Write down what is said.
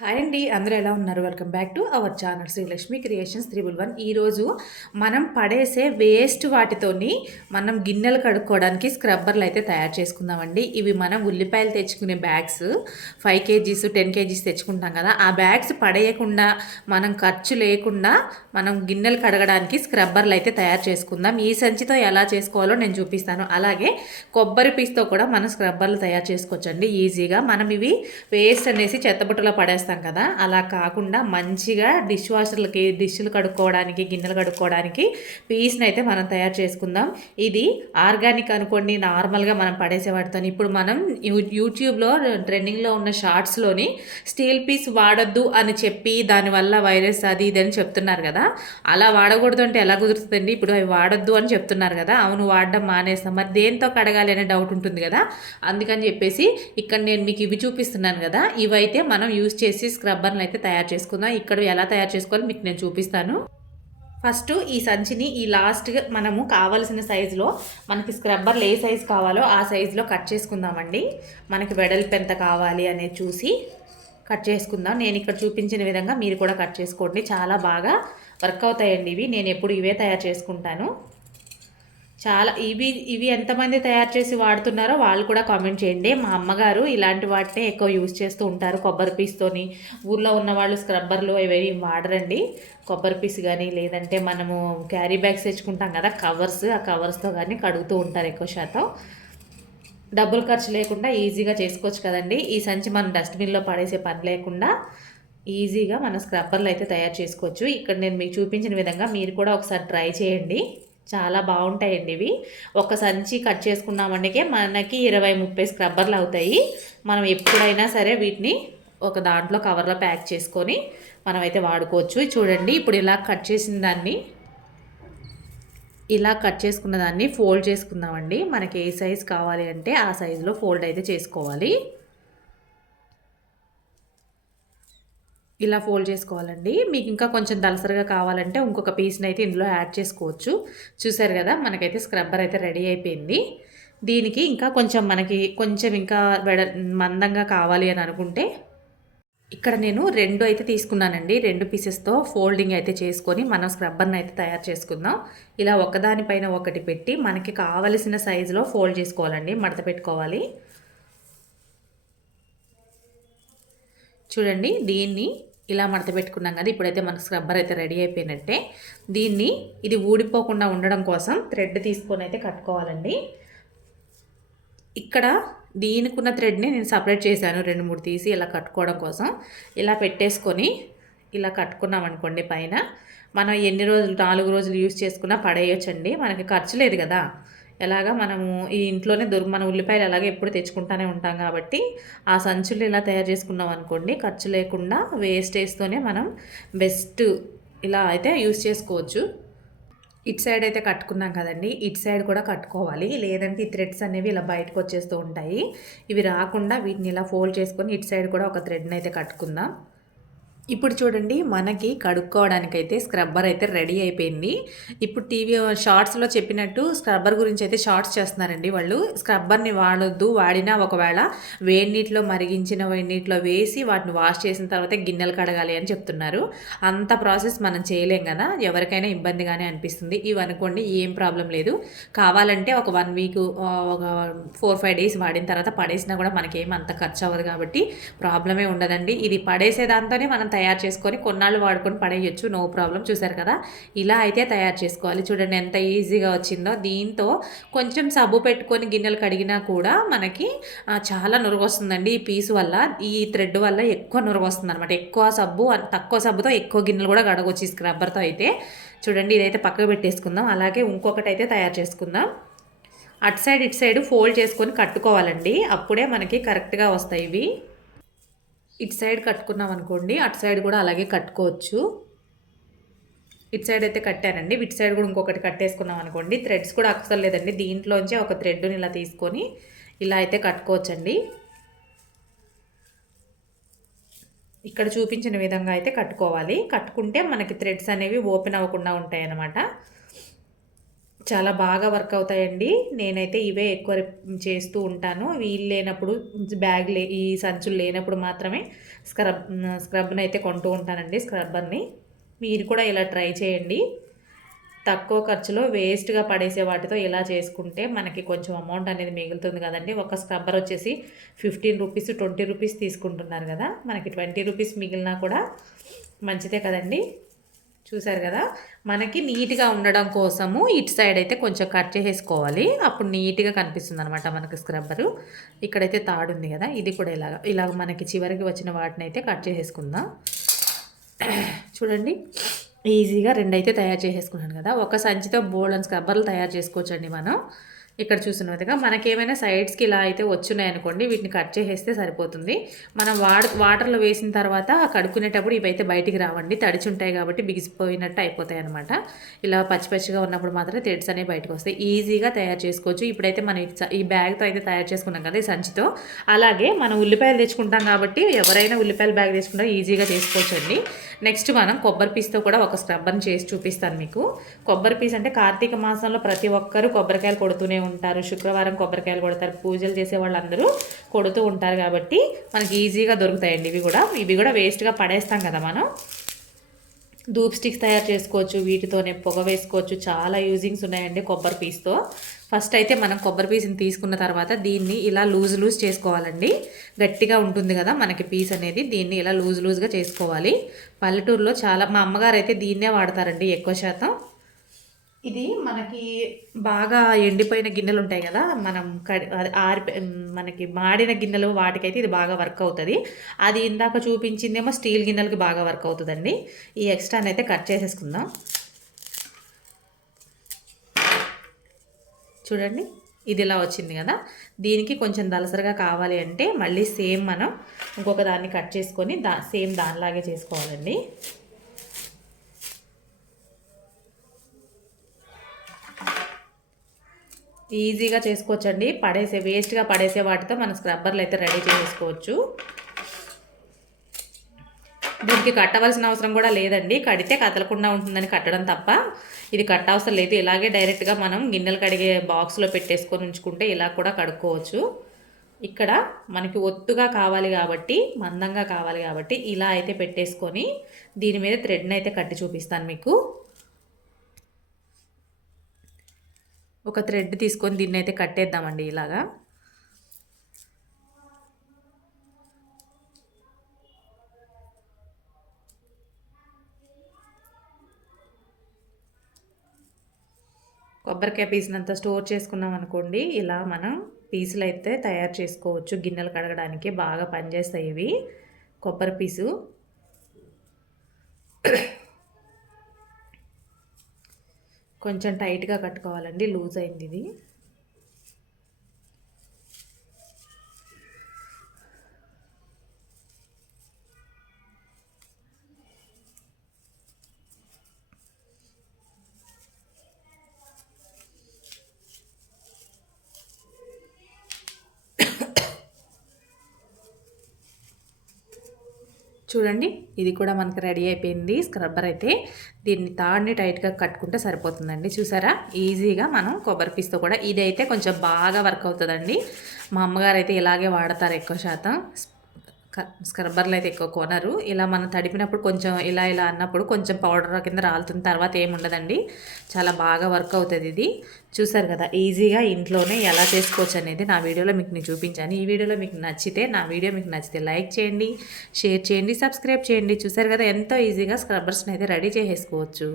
Hi అండి. అందరూ ఎలా ఉన్నారు? Welcome back to our channel Srilakshmi creations 311. ఈరోజు మనం పడేసే వేస్ట్ వాటితోని మనం గిన్నెలు కడుక్కోవడానికి స్క్రబ్బర్లు అయితే తయారు చేసుకుందామండి. ఇవి మనం ఉల్లిపాయలు తెచ్చుకునే బ్యాగ్స్ 5 కేజీస్ 10 కేజీస్ తెచ్చుకుంటాం కదా, ఆ బ్యాగ్స్ పడేయకుండా మనం ఖర్చు లేకుండా మనం గిన్నెలు కడగడానికి స్క్రబ్బర్లు అయితే తయారు చేసుకుందాం. ఈ సంచితో ఎలా చేసుకోవాలో నేను చూపిస్తాను. అలాగే కొబ్బరి పీస్తో కూడా మనం స్క్రబ్బర్లు తయారు చేసుకోవచ్చండి ఈజీగా. మనం ఇవి వేస్ట్ అనేసి చెత్తబుట్టలో పడేస్తాం కదా, అలా కాకుండా మంచిగా డిష్ వాషర్లకి డిష్లు కడుక్కోవడానికి గిన్నెలు కడుక్కోవడానికి పీస్ని అయితే మనం తయారు చేసుకుందాం. ఇది ఆర్గానిక్ అనుకోండి, నార్మల్గా మనం పడేసే వాటితో. ఇప్పుడు మనం యూట్యూబ్లో ట్రెండింగ్లో ఉన్న షార్ట్స్లోని స్టీల్ పీస్ వాడొద్దు అని చెప్పి దానివల్ల వైరస్ అది ఇది అని చెప్తున్నారు కదా, అలా వాడకూడదు అంటే ఎలా కుదురుతుందండి? ఇప్పుడు అవి వాడొద్దు అని చెప్తున్నారు కదా, అవును వాడడం మానేస్తాం, మరి దేంతో కడగాలి అనే డౌట్ ఉంటుంది కదా. అందుకని చెప్పేసి ఇక్కడ నేను మీకు ఇవి చూపిస్తున్నాను కదా, ఇవైతే మనం యూజ్ చేసి స్క్రబ్బర్ని అయితే తయారు చేసుకుందాం. ఇక్కడ ఎలా తయారు చేసుకోవాలో మీకు నేను చూపిస్తాను. ఫస్ట్ ఈ సంచిని ఈ లాస్ట్గా మనము కావలసిన సైజులో మనకి స్క్రబ్బర్లు ఏ సైజు కావాలో ఆ సైజులో కట్ చేసుకుందామండి. మనకి వెడల్పు ఎంత కావాలి అనేది చూసి కట్ చేసుకుందాం. నేను ఇక్కడ చూపించిన విధంగా మీరు కూడా కట్ చేసుకోండి, చాలా బాగా వర్క్ అవుతాయండి ఇవి. నేను ఎప్పుడు ఇవే తయారు చేసుకుంటాను. చాలా ఇవి ఎంతమంది తయారు చేసి వాడుతున్నారో వాళ్ళు కూడా కామెంట్ చేయండి. మా అమ్మగారు ఇలాంటి వాటినే ఎక్కువ యూజ్ చేస్తూ ఉంటారు కొబ్బరి పీస్తోని. ఊర్లో ఉన్న వాళ్ళు స్క్రబ్బర్లు ఇవేవి వాడరండి. కొబ్బరి పీస్ కానీ లేదంటే మనము క్యారీ బ్యాగ్స్ తెచ్చుకుంటాం కదా కవర్స్, ఆ కవర్స్తో కానీ కడుగుతూ ఉంటారు ఎక్కువ శాతం. డబ్బులు ఖర్చు లేకుండా ఈజీగా చేసుకోవచ్చు కదండి. ఈ సంచి మనం డస్ట్బిన్లో పడేసే పని లేకుండా ఈజీగా మన స్క్రబ్బర్లు అయితే తయారు చేసుకోవచ్చు. ఇక్కడ నేను మీకు చూపించిన విధంగా మీరు కూడా ఒకసారి ట్రై చేయండి, చాలా బాగుంటాయండి ఇవి. ఒక సంచి కట్ చేసుకున్నామంటే మనకి 20-30 స్క్రబ్బర్లు అవుతాయి. మనం ఎప్పుడైనా సరే వీటిని ఒక దాంట్లో కవర్లో ప్యాక్ చేసుకొని మనమైతే వాడుకోవచ్చు. చూడండి, ఇప్పుడు ఇలా కట్ చేసిన దాన్ని ఇలా కట్ చేసుకున్న దాన్ని ఫోల్డ్ చేసుకుందామండి. మనకి ఏ సైజ్ కావాలి అంటే ఆ సైజులో ఫోల్డ్ అయితే చేసుకోవాలి. ఇలా ఫోల్డ్ చేసుకోవాలండి. మీకు ఇంకా కొంచెం దలసరిగా కావాలంటే ఇంకొక పీస్ని అయితే ఇందులో యాడ్ చేసుకోవచ్చు. చూసారు కదా, మనకైతే స్క్రబ్బర్ అయితే రెడీ అయిపోయింది. దీనికి ఇంకా కొంచెం మనకి కొంచెం ఇంకా మందంగా కావాలి అని అనుకుంటే ఇక్కడ నేను 2 అయితే తీసుకున్నానండి. 2 పీసెస్తో ఫోల్డింగ్ అయితే చేసుకొని మనం స్క్రబ్బర్ని అయితే తయారు చేసుకుందాం. ఇలా ఒకదానిపైన ఒకటి పెట్టి మనకి కావలసిన సైజులో ఫోల్డ్ చేసుకోవాలండి, మడత పెట్టుకోవాలి. చూడండి, దీన్ని ఇలా మడత పెట్టుకున్నాం కదా, ఇప్పుడైతే మనకు స్క్రబ్బర్ అయితే రెడీ అయిపోయినట్టే. దీన్ని ఇది ఊడిపోకుండా ఉండడం కోసం థ్రెడ్ తీసుకొని అయితే కట్టుకోవాలండి. ఇక్కడ దీనికున్న థ్రెడ్ని నేను సపరేట్ చేశాను, 2-3 తీసి ఇలా కట్టుకోవడం కోసం. ఇలా పెట్టేసుకొని ఇలా కట్టుకున్నాం అనుకోండి, పైన మనం ఎన్ని రోజులు 4 రోజులు యూజ్ చేసుకున్నా పడేయొచ్చండి, మనకి ఖర్చు లేదు కదా. ఎలాగా మనము ఈ ఇంట్లోనే మన ఉల్లిపాయలు అలాగే ఎప్పుడు తెచ్చుకుంటూనే ఉంటాం కాబట్టి ఆ సంచులు ఇలా తయారు చేసుకున్నాం అనుకోండి, ఖర్చు లేకుండా వేస్టేజ్తోనే మనం బెస్ట్ ఇలా అయితే యూజ్ చేసుకోవచ్చు. ఇటు సైడ్ అయితే కట్టుకున్నాం కదండి, ఇటు సైడ్ కూడా కట్టుకోవాలి, లేదంటే ఈ థ్రెడ్స్ అనేవి ఇలా బయటకు వచ్చేస్తూ ఉంటాయి. ఇవి రాకుండా వీటిని ఇలా ఫోల్డ్ చేసుకొని ఇటు సైడ్ కూడా ఒక థ్రెడ్ని అయితే కట్టుకుందాం. ఇప్పుడు చూడండి, మనకి కడుక్కోవడానికైతే స్క్రబ్బర్ అయితే రెడీ అయిపోయింది. ఇప్పుడు టీవీ షార్ట్స్లో చెప్పినట్టు స్క్రబ్బర్ గురించి అయితే షార్ట్స్ చేస్తున్నారండి వాళ్ళు. స్క్రబ్బర్ని వాడొద్దు, వాడినా ఒకవేళ వేడి నీటిలో మరిగించిన వేడి నీటిలో వేసి వాటిని వాష్ చేసిన తర్వాత గిన్నెలు కడగాలి అని చెప్తున్నారు. అంత ప్రాసెస్ మనం చేయలేం కదా, ఎవరికైనా ఇబ్బందిగానే అనిపిస్తుంది. ఇవి అనుకోండి ఏం ప్రాబ్లం లేదు. కావాలంటే ఒక 1 వీక్ ఒక 4-5 డేస్ వాడిన తర్వాత పడేసినా కూడా మనకేం అంత ఖర్చు అవ్వదు కాబట్టి ప్రాబ్లమే ఉండదండి. ఇది పడేసే దాంతోనే మనం తయారు చేసుకొని కొన్నాళ్ళు వాడుకొని పడేయచ్చు, నో ప్రాబ్లం. చూసారు కదా, ఇలా అయితే తయారు చేసుకోవాలి. చూడండి ఎంత ఈజీగా వచ్చిందో. దీంతో కొంచెం సబ్బు పెట్టుకొని గిన్నెలు కడిగినా కూడా మనకి చాలా నురుగు వస్తుందండి. ఈ పీసు వల్ల, ఈ థ్రెడ్ వల్ల ఎక్కువ నురుగు వస్తుంది అనమాట. ఎక్కువ సబ్బు తక్కువ సబ్బుతో ఎక్కువ గిన్నెలు కూడా కడగవచ్చు ఈ స్క్రబ్బర్తో అయితే. చూడండి, ఇదైతే పక్కకు పెట్టేసుకుందాం. అలాగే ఇంకొకటి అయితే తయారు చేసుకుందాం. అటు సైడ్ ఇటు సైడ్ ఫోల్డ్ చేసుకొని కట్టుకోవాలండి, అప్పుడే మనకి కరెక్ట్గా వస్తాయి ఇవి. ఇటు సైడ్ కట్టుకున్నాం అనుకోండి, అటు సైడ్ కూడా అలాగే కట్టుకోవచ్చు. ఇటు సైడ్ అయితే కట్టానండి, ఇటు సైడ్ కూడా ఇంకొకటి కట్టేసుకున్నాం అనుకోండి. థ్రెడ్స్ కూడా అక్కర్లేదండి, లేదండి, దీంట్లోంచి ఒక థ్రెడ్ని ఇలా తీసుకొని ఇలా అయితే కట్టుకోవచ్చండి. ఇక్కడ చూపించిన విధంగా అయితే కట్టుకోవాలి. కట్టుకుంటే మనకి థ్రెడ్స్ అనేవి ఓపెన్ అవ్వకుండా ఉంటాయి అన్నమాట. చాలా బాగా వర్క్ అవుతాయండి. నేనైతే ఇవే ఎక్కువ చేస్తూ ఉంటాను. వీలు లేనప్పుడు ఈ సంచులు లేనప్పుడు మాత్రమే స్క్రబ్‌నైతే కొంటూ ఉంటానండి స్క్రబ్బర్‌ని. మీరు కూడా ఇలా ట్రై చేయండి. తక్కువ ఖర్చులో వేస్ట్‌గా పడేసే వాటితో ఇలా చేసుకుంటే మనకి కొంచెం అమౌంట్ అనేది మిగులుతుంది కదండీ. ఒక స్క్రబ్బర్ వచ్చేసి రూ. 15, రూ. 20 తీసుకుంటున్నారు కదా! మనకి రూ. 20 మిగిలినా కూడా మంచిదే కదండీ. చూసారు కదా! మనకి నీట్‌గా ఉండడం కోసము ఇటు సైడ్ అయితే కొంచెం కట్ చేసేసుకోవాలి. అప్పుడు నీట్‌గా కనిపిస్తుందనమాట మనకి స్క్రబ్బరు. ఇక్కడైతే తాడుంది కదా! ఇది కూడా ఇలాగ మనకి చివరికి వచ్చిన వాటినైతే కట్ చేసేసుకుందాం. చూడండి, ఈజీగా రెండైతే తయారు చేసేసుకున్నాను కదా! ఒక సంచితో బోలెడన్ని స్క్రబ్బర్లు తయారు చేసుకోవచ్చండి మనం. ఇక్కడ చూసిన విధంగా మనకేమైనా సైడ్స్‌కి ఇలా అయితే వచ్చున్నాయనుకోండి, వీటిని కట్ చేసేస్తే సరిపోతుంది. మనం వాటర్‌లో వేసిన తర్వాత కడుక్కునేటప్పుడు ఇవైతే బయటికి రావండి. తడిచుంటాయి కాబట్టి బిగిసిపోయినట్టు అయిపోతాయన్నమాట. ఇలా పచ్చి పచ్చిగా ఉన్నప్పుడు మాత్రమే థ్రెడ్స్ అనేవి బయటకొస్తాయి. ఈజీగా తయారు చేసుకోవచ్చు. ఇప్పుడైతే మనం ఈ బ్యాగ్‌తో అయితే తయారు చేసుకున్నాం కదా! ఈ సంచితో. అలాగే మనం ఉల్లిపాయలు తెచ్చుకుంటాం కాబట్టి ఎవరైనా ఉల్లిపాయల బ్యాగ్ తెచ్చుకుంటే ఈజీగా చేసుకోవచ్చండి. నెక్స్ట్ మనం కొబ్బరి పీస్‌తో కూడా ఒక స్క్రబ్బర్‌ని చేసి చూపిస్తాను మీకు. కొబ్బరి పీస్ అంటే కార్తీక మాసంలో ప్రతి ఒక్కరు కొబ్బరికాయలు కొడుతూనే ఉంటారు. శుక్రవారం కొబ్బరికాయలు కొడతారు. పూజలు చేసే వాళ్ళందరూ కొడుతూ ఉంటారు కాబట్టి మనకి ఈజీగా దొరుకుతాయండి ఇవి కూడా వేస్ట్‌గా పడేస్తాం కదా మనం. ధూప్ స్టిక్స్ తయారు చేసుకోవచ్చు. వీటితోనే పొగ వేసుకోవచ్చు. చాలా యూజింగ్స్ ఉన్నాయండి కొబ్బరి పీస్‌తో. ఫస్ట్ అయితే మనం కొబ్బరి పీస్‌ని తీసుకున్న తర్వాత దీన్ని ఇలా లూజ్ చేసుకోవాలండి. గట్టిగా ఉంటుంది కదా మనకి పీస్ అనేది. దీన్ని ఇలా లూజ్‌గా చేసుకోవాలి. పల్లెటూరులో మా అమ్మగారైతే దీన్నే వాడతారండి ఎక్కువ శాతం. ఇది మనకి బాగా ఎండిపోయిన గిన్నెలు ఉంటాయి కదా! మనం మనకి మాడిన గిన్నెలు వాటికైతే ఇది బాగా వర్క్ అవుతది. అది ఇందాక చూపించిందేమో స్టీల్ గిన్నెలకి బాగా వర్క్ అవుతదండి. ఈ ఎక్స్ట్రానైతే కట్ చేసేసుకుందాం. చూడండి, ఇది ఇలా వచ్చింది కదా! దీనికి కొంచెం దలసరిగా కావాలి అంటే మళ్ళీ సేమ్ మనం ఇంకొక దాన్ని కట్ చేసుకొని సేమ్ దానిలాగే చేసుకోవాలండి. ఈజీగా చేసుకోవచ్చండి. వేస్ట్‌గా పడేసే వాటితో మనం స్క్రబ్బర్లు అయితే రెడీ చేసేసుకోవచ్చు. దీనికి కట్టవలసిన అవసరం కూడా లేదండి. కడితే కదలకుండా ఉంటుందని కట్టడం తప్ప ఇది కట్టవసరం లేదు. ఇలాగే డైరెక్ట్‌గా మనం గిన్నెలు కడిగే బాక్స్‌లో పెట్టేసుకొని ఉంచుకుంటే ఇలా కూడా కడుక్కోవచ్చు. ఇక్కడ మనకి ఒత్తుగా కావాలి కాబట్టి, మందంగా కావాలి కాబట్టి ఇలా అయితే పెట్టేసుకొని దీని మీద థ్రెడ్‌ని అయితే కట్టి చూపిస్తాను మీకు. ఒక థ్రెడ్ తీసుకొని దీన్నైతే కట్టేద్దామండి ఇలాగా. కొబ్బరికాయ పీస్‌నంతా స్టోర్ చేసుకున్నాం అనుకోండి, ఇలా మనం పీసులు అయితే తయారు చేసుకోవచ్చు. గిన్నెలు కడగడానికి బాగా పనిచేస్తాయి ఇవి. కొబ్బరి పీసు కొంచెం టైట్‌గా కట్టుకోవాలండి. లూజ్ అయింది ఇది. చూడండి, ఇది కూడా మనకి రెడీ అయిపోయింది స్క్రబ్బర్ అయితే. దీన్ని తాడుని టైట్‌గా కట్టుకుంటే సరిపోతుందండి. చూసారా, ఈజీగా మనం కొబ్బరి పీస్‌తో కూడా ఇదైతే కొంచెం బాగా వర్క్ అవుతుందండి. మా అమ్మగారు అయితే ఇలాగే వాడతారు ఎక్కువ శాతం. స్క్రబ్బర్లు అయితే ఎక్కువ కొనరు. ఇలా మనం తడిపినప్పుడు కొంచెం ఇలా అన్నప్పుడు కొంచెం పౌడర్ కింద రాలుతున్న తర్వాత ఏముండదండి. చాలా బాగా వర్క్ అవుతుంది ఇది. చూసారు కదా, ఈజీగా ఇంట్లోనే ఎలా చేసుకోవచ్చు అనేది నా వీడియోలో మీకు నేను చూపించాను. ఈ వీడియోలో మీకు నచ్చితే లైక్ చేయండి, షేర్ చేయండి, సబ్స్క్రైబ్ చేయండి. చూసారు కదా, ఎంతో ఈజీగా స్క్రబ్బర్స్ని అయితే రెడీ చేసేసుకోవచ్చు.